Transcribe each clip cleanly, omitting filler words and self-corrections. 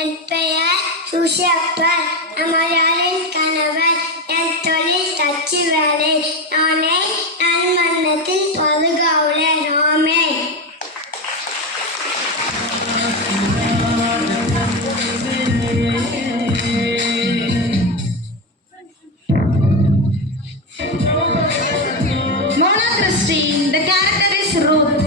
என் பெயர் சுஷியப்பர். அமராலின் கணவர். என் தொழில் தச்சு வேலை. நானே நன்மன்னத்தின் பாதுகாவலர். ஆமென். Mona Christine, the character is Ruth.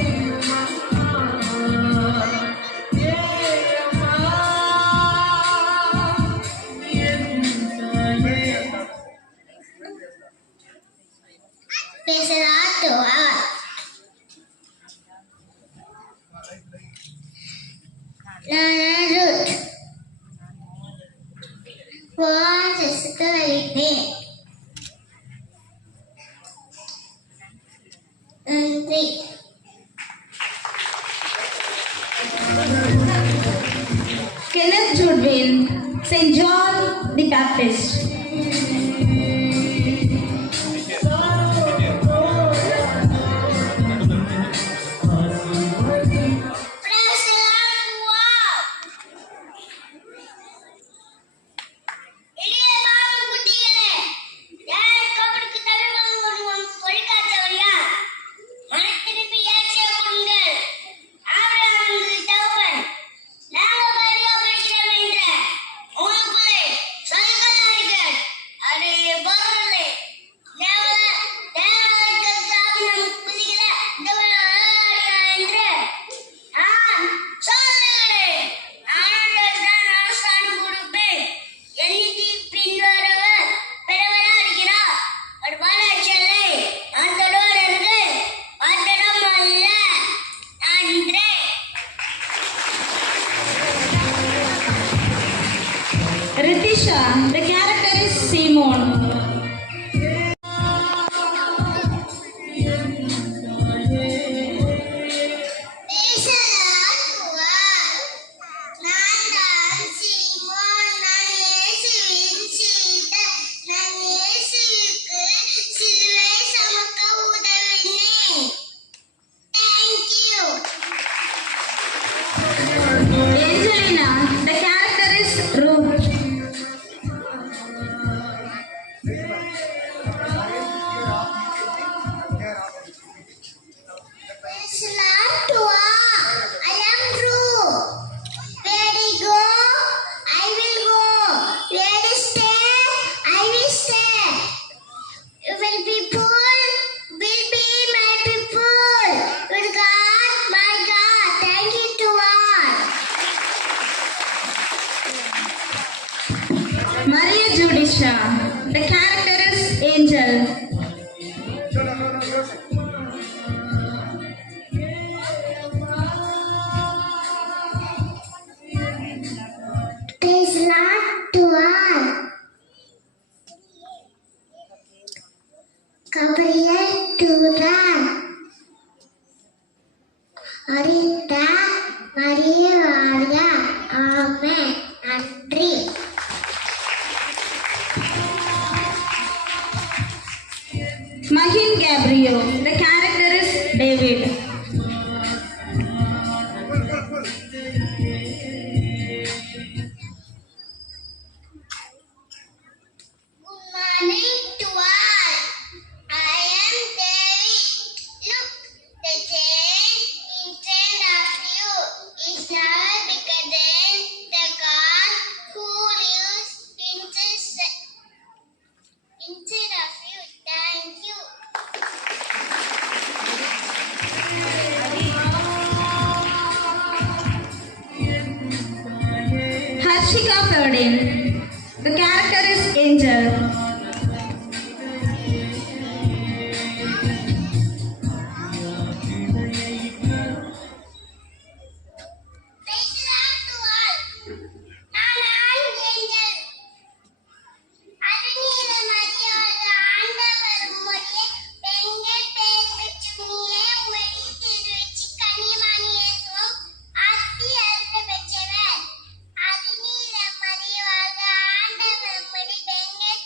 Kenneth Judwin, St. John the Baptist. Ritisha, the character is Simon. Angelina, the character is Ruth. Maria Judicia, the character is Angel. Praise Lord to all. Gabriel Duran. Arita Maria. Amen. நன்றி. Mahin Gabriel, the character is David. Good morning to all. I am David. Look, the change inside of you is never bigger than the God who lives inside of you. Thank you. Harshika Ferdin, the character is Angel. Praise the Lord to all. நான் angel. அருணில மரியாத ஆண்டவர் உம்முடைய பெண்கள் பேர் பெற்று நீயே உம்முடைய திருவச்சி கன்னியமானி இயேசுவும் ஆசி அருள் பெற்றவர். அருணில மரியாத ஆண்டவர் உம்முடைய பெண்கள்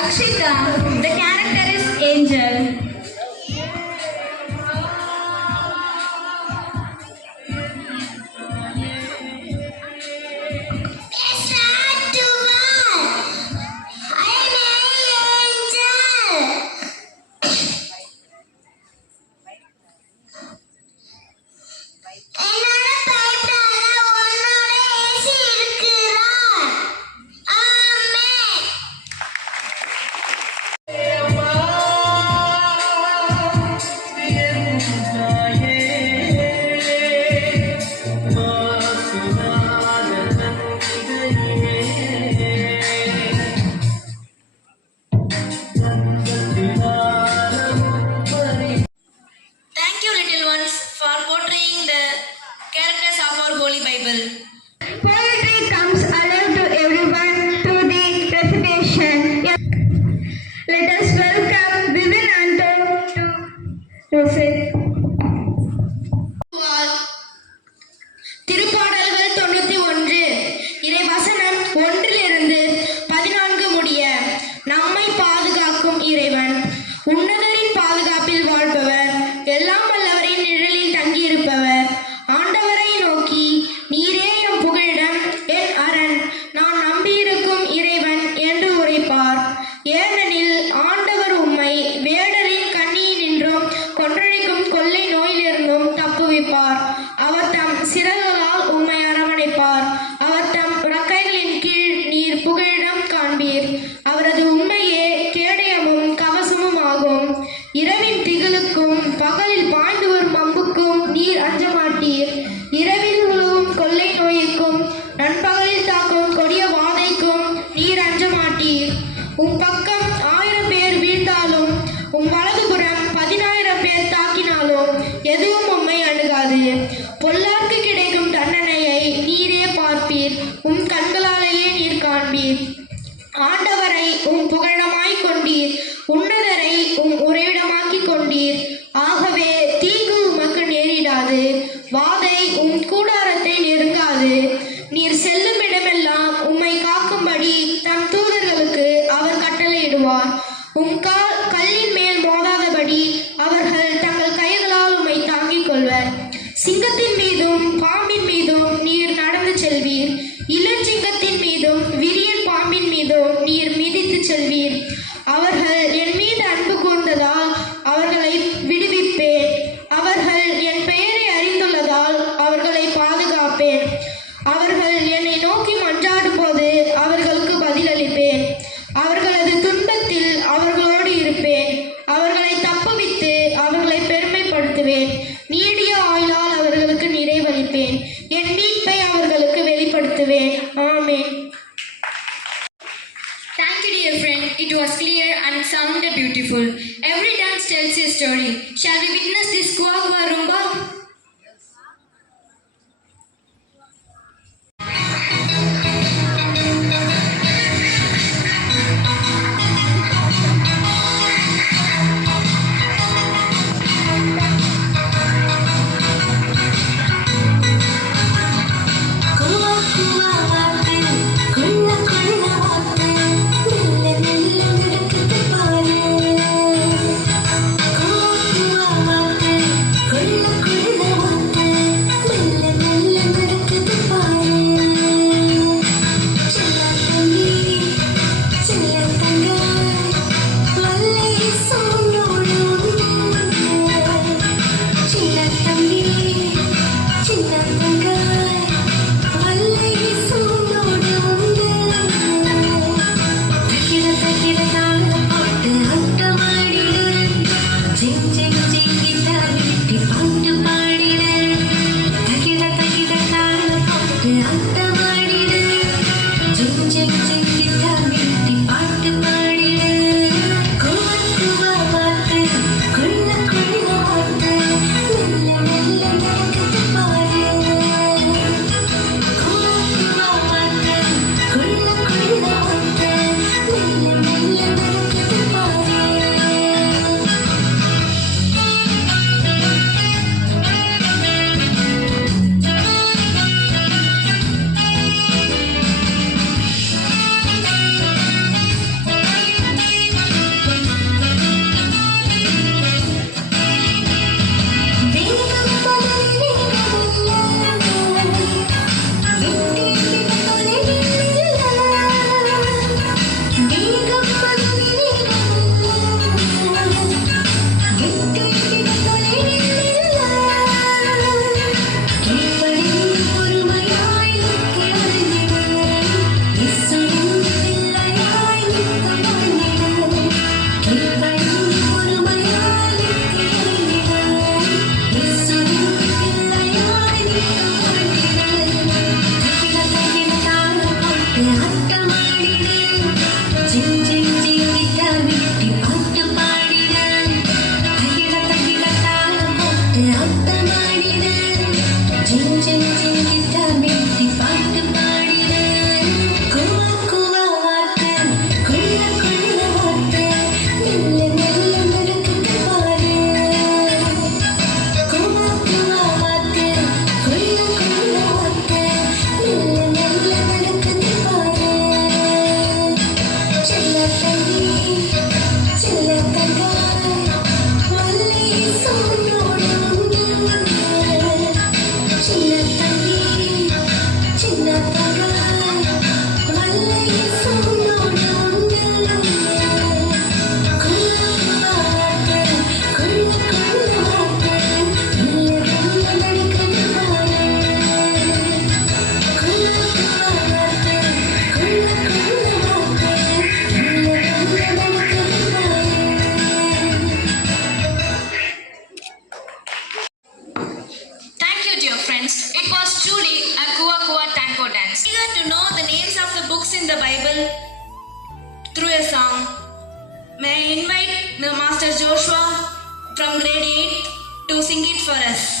Akshita, the character is Angel. Poetry comes alive to everyone through the recitation. Let us welcome Vivin Anto to recite. திருப்பாடல்கள் 91 இறைவசனம் 1-14 முடிய. நம்மை பாதுகாக்கும் இறைவன், உன்னதரின் பாதுகாப்பில் வாழ்பவர், எல்லாம் வல்லவரின் நிழலில் தங்கியிருப்பவர், ஆண்டவரை நோக்கி நீரே எம் புகழிடம், என் அரண், நான் நம்பியிருக்கும் இறைவன் என்று உரைப்பார். ஏனெனில் ஆண்டவர் உம்மை வேடரின் கண்ணியினின்றும் கொன்றழிக்கும் கொள்ளை நோயிலிருந்தும் தப்புவிப்பார். அவர் தம் சிறகுகளால் உம்மை அரவணைப்பார். அவர் தம் இறக்கைகளின் கீழ் நீர் புகழிடம் காண்பீர். அவரது உண்மையே கேடயமும் கவசமும் ஆகும். இரவின் திகிலுக்கும் பகலில் பாய்ந்து வரும் அம்புக்கும் நீர் அஞ்ச மாட்டீர். இரவில் உழுவும் கொள்ளை நோய்க்கும் நண்பகலில் தாக்கும் கொடிய வாதைக்கும் நீர் அஞ்ச மாட்டீர். உம் பக்கம் 1000 பேர் வீழ்ந்தாலும் உம் வலதுபுறம் 10,000 பேர் தாக்கினாலும் எதுவும் உம்மை அணுகாது. பொல்லார்க்கு கிடைக்கும் தண்டனையை நீரே பார்ப்பீர். உம் கண்களாலேயே நீர் காண்பீர். ஆண்டவரை உம் புகழமாய்க் கொண்டீர். உன்னதரை உம் உறைவிடமாக்கிக் கொண்டீர். ஆகவே தீங்கு உமக்கு நேரிடாது. வாதை உம் கூடாரத்தை நெருங்காது. நீர் செல்லும் இடமெல்லாம் உம்மை காக்கும்படி தம் தூதர்களுக்கு அவர் கட்டளையிடுவார். உம் கல்லின் மேல் மோதாதபடி அவர்கள் தங்கள் கைகளால் உம்மை தாங்கிக் கொள்வர். சிங்கத்தின் மீதும் பாம்பின் மீதும் நீர் நடந்து செல்வீர். இளஞ்சிங்கத்தின் மீதும் விரியன் பாம்பின் மீதும் நீர் மிதித்து செல்வீர். அவர்கள் என் மீது அன்பு கூர்ந்ததால் அவர்களை விடுவிப்பேன். அவர்கள் என் பெயரை அறிந்துள்ளதால் அவர்களை பாதுகாப்பேன். அவர்கள் என்னை நோக்கி மன்றாடும் போது அவர்களுக்கு பதிலளிப்பேன். அவர்களது துன்பத்தில் அவர்களோடு இருப்பேன். அவர்களை தப்புவித்து அவர்களை பெருமைப்படுத்துவேன். நீடிய ஆயுளால் அவர்களுக்கு நிறைவளிப்பேன். என் மீட்பை அவர்களுக்கு வெளிப்படுத்துவேன். ஆமென். Thank you, dear friend. It was clear and sounded beautiful. Every dance tells a story. Shall we witness this Kuagua Rumba? Kuwa Thank you, dear friends. It was truly a Kua Kua Tango dance. Eager to know the names of the books in the Bible through a song, may I invite the Master Joshua from grade 8 to sing it for us.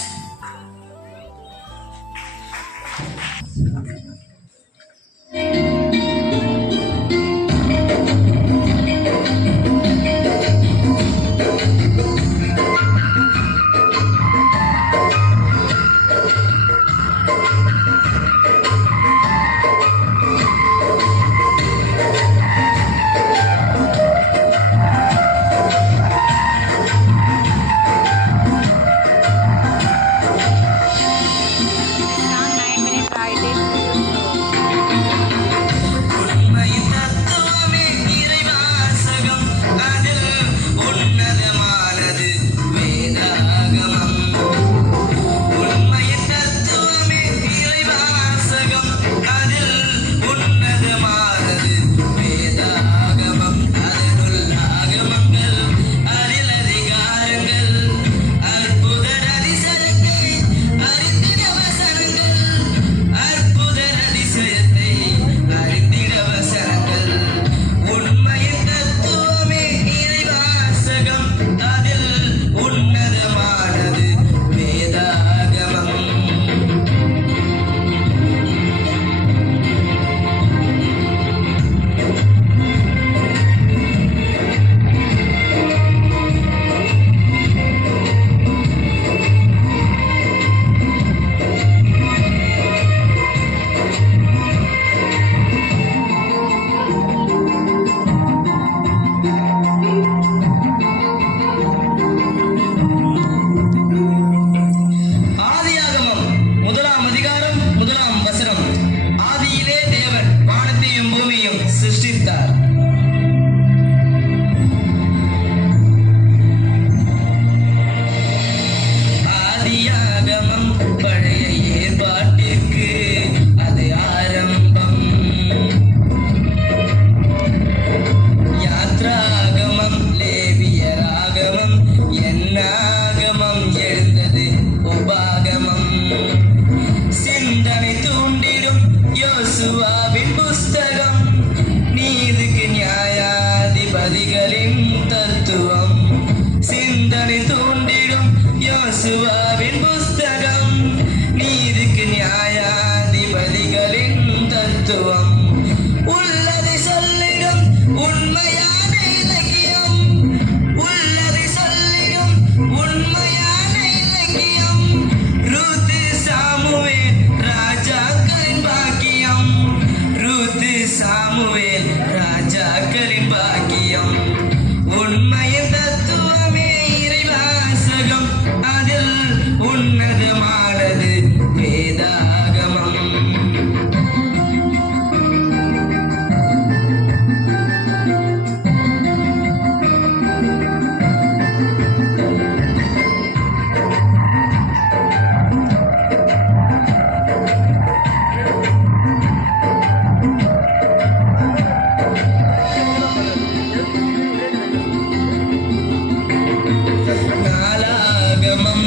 நாளாகமம்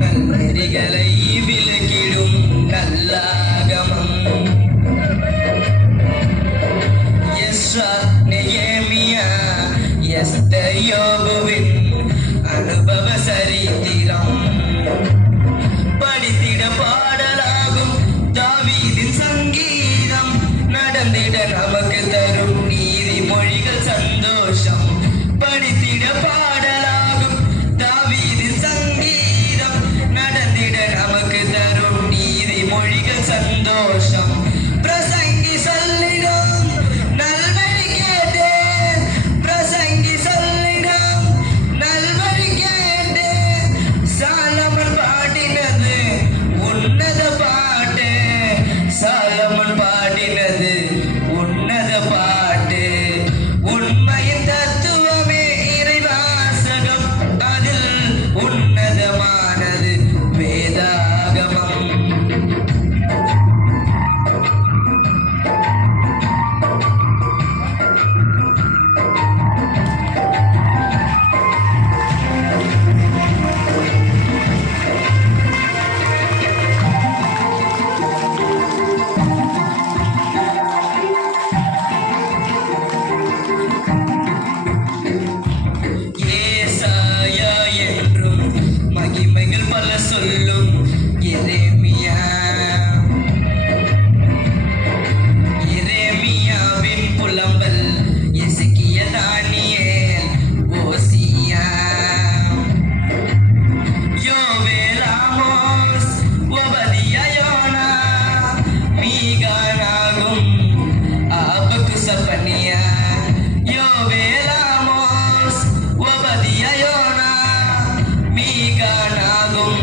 நல்நெறிகளை விளை சந்தோஷம். பிரசங்கி சொல்லிடும் நல்வழி கேட்டு, பிரசங்கி சொல்லிடும் நல்வழி கேட்டு, சாலமன் பாடினது உன்னத பாட்டு, சாலமன் பாடினது உன்னத பாட்டு. உண்மையின் தத்துவமே இறைவாசகம், அதில் உன்னதமானது வேதாகமம். ஏசாயா என்றும் மகிமைகள் பல சொல்லும் எரேமியா, எரேமியாவின் புலம்பல் எசேக்கியா, தானியேல், ஓசியா, யோவேல், ஆமோஸ், ஒபதியா, யோனா, மீகா, நாகும், ஆபகு, சப்பனியா, யோவேல், ஆமோஸ், ஒபதியா, யோனா, மீகா, நாகும்,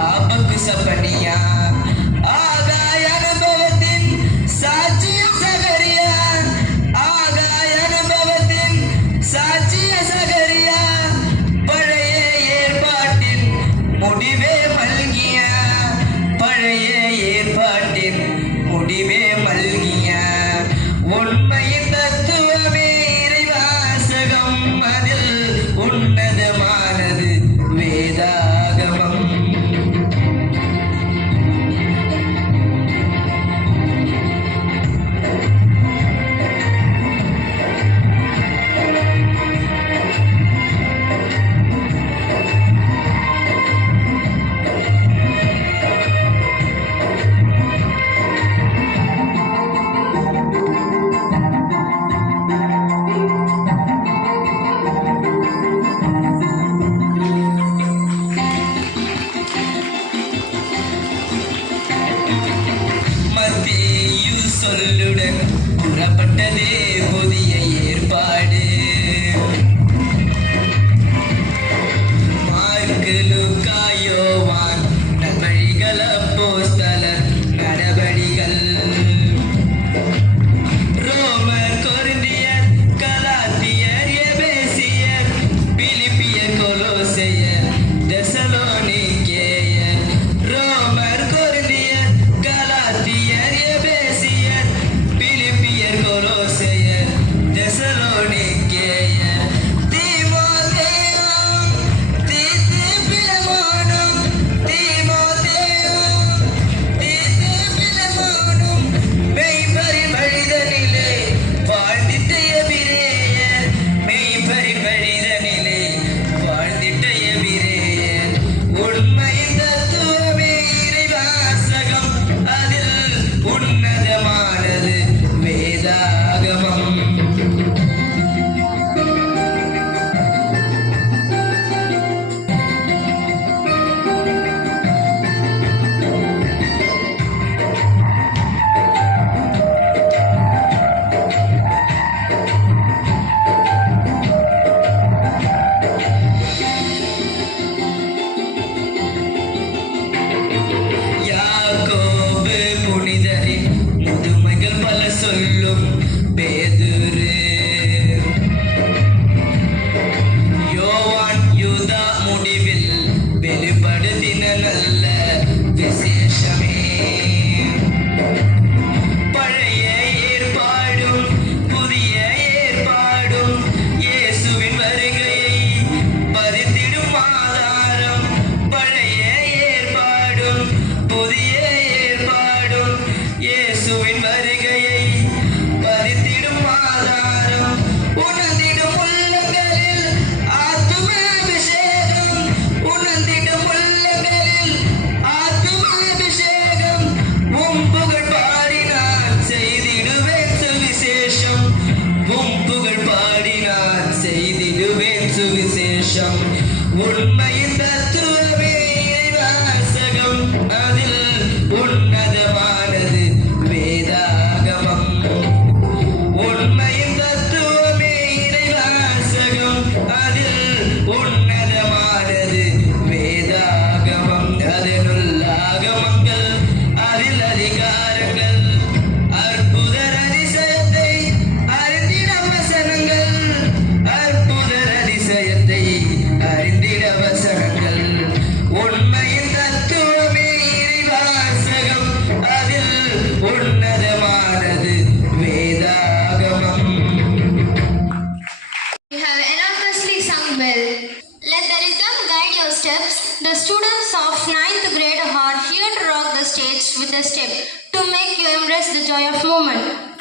ஆபகு, சப்பனியா. ஆகாய அனுபவத்தின் சாட்சியம் சகரியா, ஆகாய அனுபவத்தின் சாட்சிய சகரியா, பழைய ஏற்பாட்டின் முடிவே மல்கியா, பழைய ஏற்பாட்டின் முடிவே மல்கியா. உண்மையின் தத்துவமே இறைவாசகம், அதில் உன்னதமானது வேதாகமம். மத்தேயு சொல்லுடன் கூறப்பட்டதே புதிய ஏற்பாடு. மார்க்கு, லூக்கா, யோவான் நல்வழிகள், அப்போஸ்தலர் நடபடிகள், ரோமர், கொரிந்தியர், கலாத்தியர், எபேசியர், பிலிப்பியர், கொலோசையர், தெசலோனிக்கேயர், ரோமர், கொரிந்தியர், கலாத்தியர், எபேசியர், பிலிப்பியர், கொலோசையர், தெசலோனிக்கேயர். with a step to make you embrace the joy of moment.